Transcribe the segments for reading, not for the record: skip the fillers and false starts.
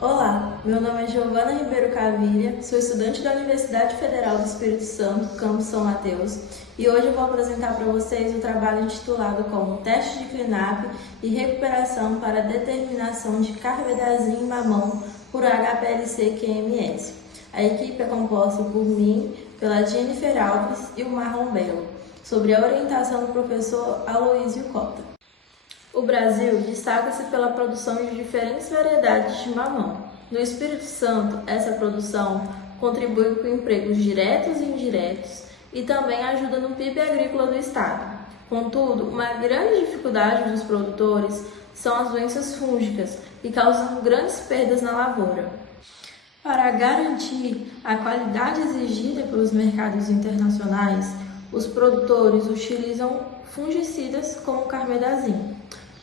Olá, meu nome é Giovana Ribeiro Cavilha, sou estudante da Universidade Federal do Espírito Santo, campus São Mateus, e hoje eu vou apresentar para vocês o trabalho intitulado como Teste de CLINAP e Recuperação para Determinação de Carbendazim em Mamão por HPLC-QMS. A equipe é composta por mim, pela Jennifer Alves e o Marlon Belo, sobre a orientação do professor Aloísio Cota. O Brasil destaca-se pela produção de diferentes variedades de mamão. No Espírito Santo, essa produção contribui com empregos diretos e indiretos e também ajuda no PIB agrícola do estado. Contudo, uma grande dificuldade dos produtores são as doenças fúngicas, que causam grandes perdas na lavoura. Para garantir a qualidade exigida pelos mercados internacionais, os produtores utilizam fungicidas como o carbendazim.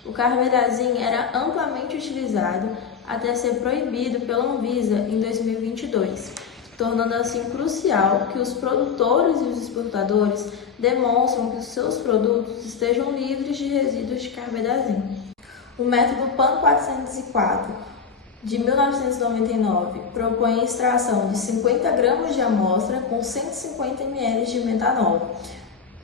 O carbendazim era amplamente utilizado até ser proibido pela Anvisa em 2022, tornando assim crucial que os produtores e os exportadores demonstram que os seus produtos estejam livres de resíduos de carbendazim. O método PAN 404 de 1999 propõe a extração de 50 gramas de amostra com 150 ml de metanol,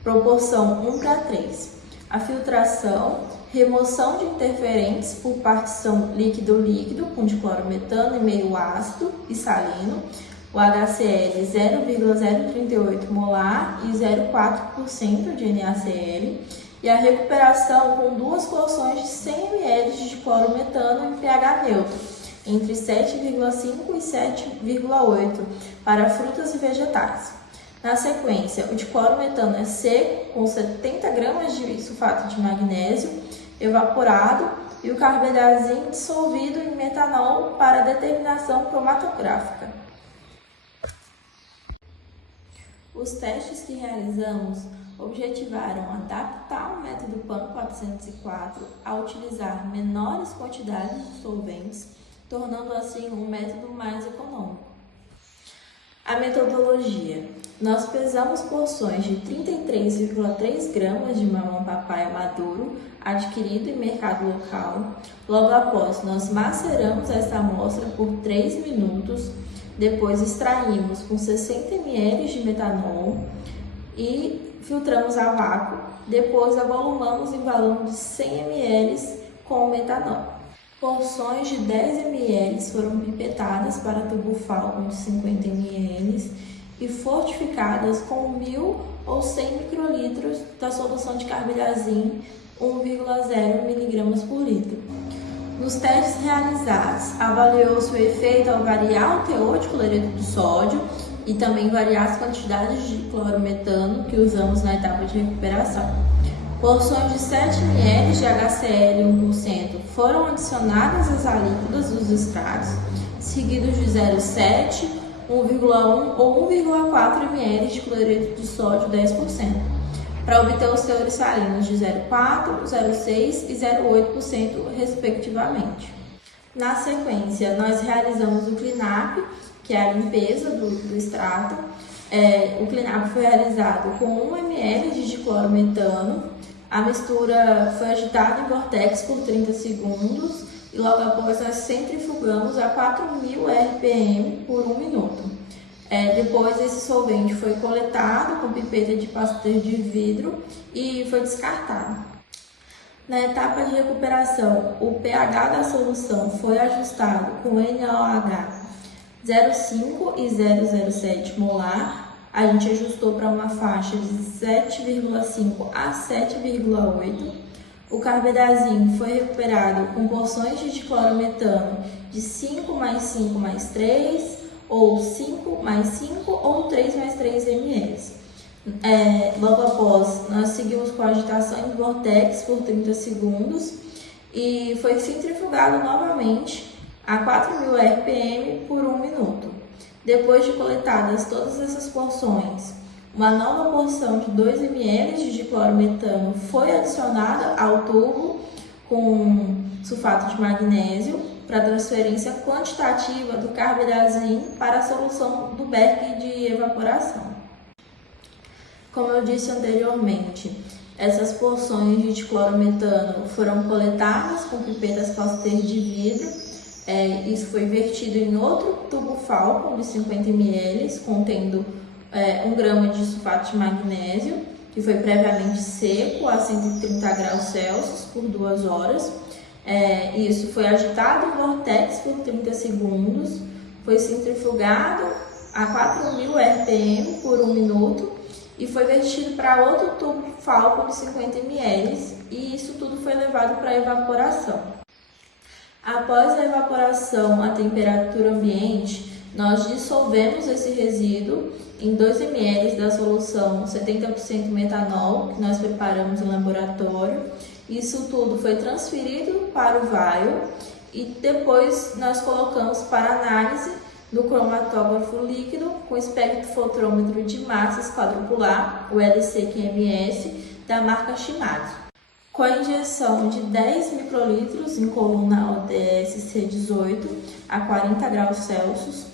proporção 1:3. A filtração, remoção de interferentes por partição líquido-líquido com diclorometano e meio ácido e salino, o HCl 0,038 molar e 0,4% de NaCl, e a recuperação com duas porções de 100 ml de diclorometano em pH neutro, entre 7,5 e 7,8 para frutas e vegetais. Na sequência, o diclorometano é seco com 70 gramas de sulfato de magnésio evaporado e o carbendazim dissolvido em metanol para determinação cromatográfica. Os testes que realizamos objetivaram adaptar o método PAN 404 a utilizar menores quantidades de solventes, tornando assim um método mais econômico. A metodologia. Nós pesamos porções de 33,3 gramas de mamão papaya maduro adquirido em mercado local. Logo após, nós maceramos esta amostra por 3 minutos. Depois, extraímos com 60 ml de metanol e filtramos a vácuo. Depois, avolumamos em balão de 100 ml com metanol. Porções de 10 ml foram pipetadas para tubo Falcon de 50 ml e fortificadas com 1.000 ou 100 microlitros da solução de carbendazim 1,0 mg por litro. Nos testes realizados, avaliou-se o efeito ao variar o teor de cloreto de sódio e também variar as quantidades de clorometano que usamos na etapa de recuperação. Porções de 7 ml de HCl 1% foram adicionadas às alíquotas dos extratos, seguidos de 0,7, 1,1 ou 1,4 ml de cloreto de sódio 10%, para obter os teores salinos de 0,4, 0,6 e 0,8% respectivamente. Na sequência, nós realizamos o CLINAP, que é a limpeza do extrato. O CLINAP foi realizado com 1 ml de diclorometano. A mistura foi agitada em vortex por 30 segundos e logo após nós centrifugamos a 4.000 RPM por 1 minuto. Depois esse solvente foi coletado com pipeta de pasteur de vidro e foi descartado. Na etapa de recuperação, o pH da solução foi ajustado com NaOH 0,5 e 0,07 molar. A gente ajustou para uma faixa de 7,5 a 7,8. O carbendazim foi recuperado com porções de diclorometano de 5 mais 5 mais 3, ou 5 mais 5, ou 3 mais 3 ml. Logo após, nós seguimos com a agitação em vortex por 30 segundos e foi centrifugado novamente a 4.000 RPM por 1 minuto. Depois de coletadas todas essas porções, uma nova porção de 2 ml de diclorometano foi adicionada ao tubo com sulfato de magnésio para transferência quantitativa do carbendazim para a solução do becker de evaporação. Como eu disse anteriormente, essas porções de diclorometano foram coletadas com pipetas pasteur de vidro Isso foi vertido em outro tubo Falcon de 50 ml, contendo 1 grama de sulfato de magnésio, que foi previamente seco a 130 graus Celsius por 2 horas. Isso foi agitado em vortex por 30 segundos, foi centrifugado a 4.000 RPM por 1 minuto e foi vertido para outro tubo Falcon de 50 ml, e isso tudo foi levado para evaporação. Após a evaporação à temperatura ambiente, nós dissolvemos esse resíduo em 2 ml da solução 70% metanol, que nós preparamos no laboratório. Isso tudo foi transferido para o vial e depois nós colocamos para análise no cromatógrafo líquido com espectrofotrômetro de massas quadrupular, o LC-QMS, da marca Shimadzu. Com a injeção de 10 microlitros em coluna ODS C18 a 40 graus Celsius,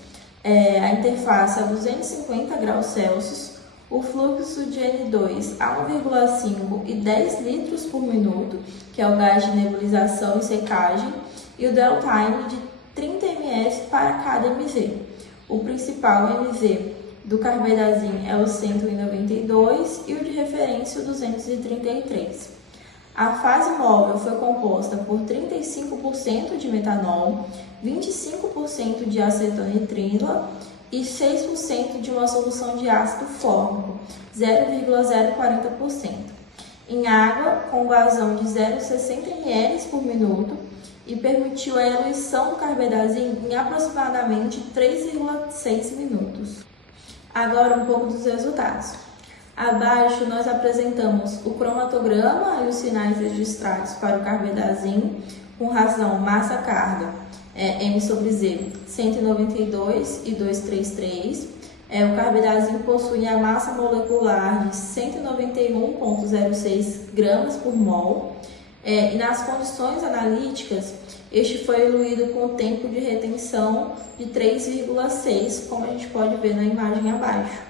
a interface a 250 graus Celsius, o fluxo de N2 a 1,5 e 10 litros por minuto, que é o gás de nebulização e secagem, e o dwell time de 30 ms para cada MV. O principal MV do carbendazim é o 192 e o de referência o 233. A fase móvel foi composta por 35% de metanol, 25% de acetonitrila e 6% de uma solução de ácido fórmico, 0,040%, em água com vazão de 0,60 ml por minuto, e permitiu a eluição do carbendazim em aproximadamente 3,6 minutos. Agora um pouco dos resultados. Abaixo nós apresentamos o cromatograma e os sinais registrados para o carbendazim com razão massa-carga M/Z 192 e 233. O carbendazim possui a massa molecular de 191,06 gramas por mol. E nas condições analíticas, este foi eluído com tempo de retenção de 3,6, como a gente pode ver na imagem abaixo.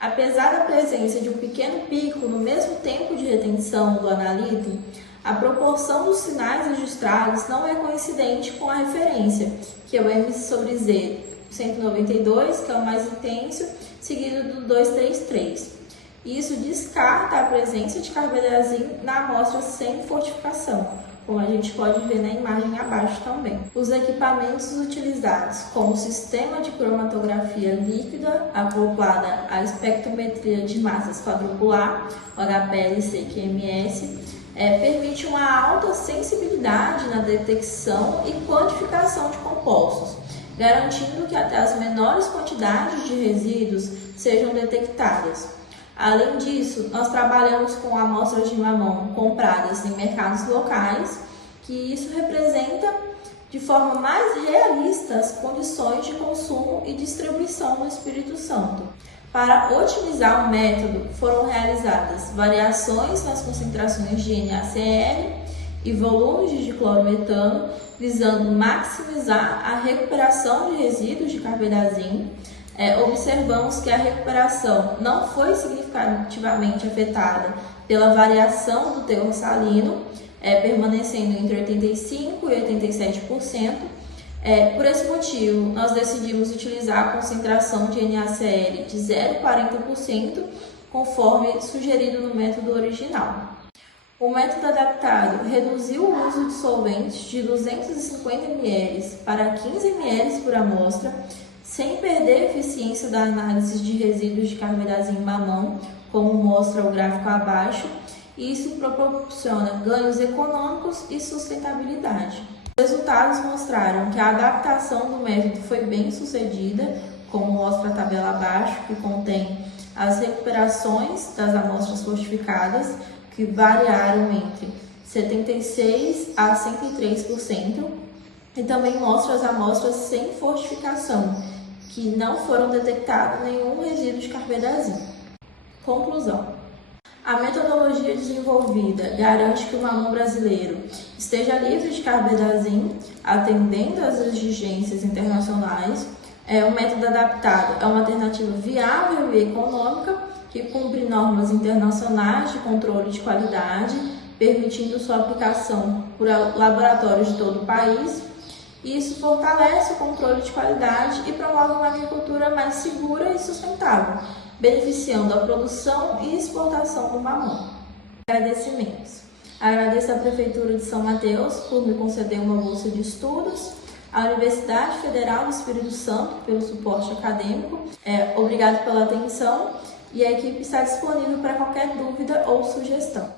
Apesar da presença de um pequeno pico no mesmo tempo de retenção do analito, a proporção dos sinais registrados não é coincidente com a referência, que é o M/Z 192, que é o mais intenso, seguido do 233. Isso descarta a presença de carbendazim na amostra sem fortificação, como a gente pode ver na imagem abaixo também. Os equipamentos utilizados, como o sistema de cromatografia líquida acoplada à espectrometria de massas quadrupular, o HPLC-QMS, permite uma alta sensibilidade na detecção e quantificação de compostos, garantindo que até as menores quantidades de resíduos sejam detectadas. Além disso, nós trabalhamos com amostras de mamão compradas em mercados locais, que isso representa de forma mais realista as condições de consumo e distribuição no Espírito Santo. Para otimizar o método, foram realizadas variações nas concentrações de NaCl e volumes de diclorometano, visando maximizar a recuperação de resíduos de carbendazim. Observamos que a recuperação não foi significativamente afetada pela variação do teor salino, permanecendo entre 85% e 87%. Por esse motivo, nós decidimos utilizar a concentração de NaCl de 0,40%, conforme sugerido no método original. O método adaptado reduziu o uso de solventes de 250 ml para 15 ml por amostra, sem perder a eficiência da análise de resíduos de carbendazim mamão, como mostra o gráfico abaixo, e isso proporciona ganhos econômicos e sustentabilidade. Os resultados mostraram que a adaptação do método foi bem sucedida, como mostra a tabela abaixo, que contém as recuperações das amostras fortificadas, que variaram entre 76% a 103%, e também mostra as amostras sem fortificação, que não foram detectados nenhum resíduo de carbendazim. Conclusão: a metodologia desenvolvida garante que o mamão brasileiro esteja livre de carbendazim, atendendo às exigências internacionais. O método adaptado é uma alternativa viável e econômica que cumpre normas internacionais de controle de qualidade, permitindo sua aplicação por laboratórios de todo o país. Isso fortalece o controle de qualidade e promove uma agricultura mais segura e sustentável, beneficiando a produção e exportação do mamão. Agradecimentos. Agradeço à Prefeitura de São Mateus por me conceder uma bolsa de estudos, à Universidade Federal do Espírito Santo pelo suporte acadêmico. Obrigado pela atenção e a equipe está disponível para qualquer dúvida ou sugestão.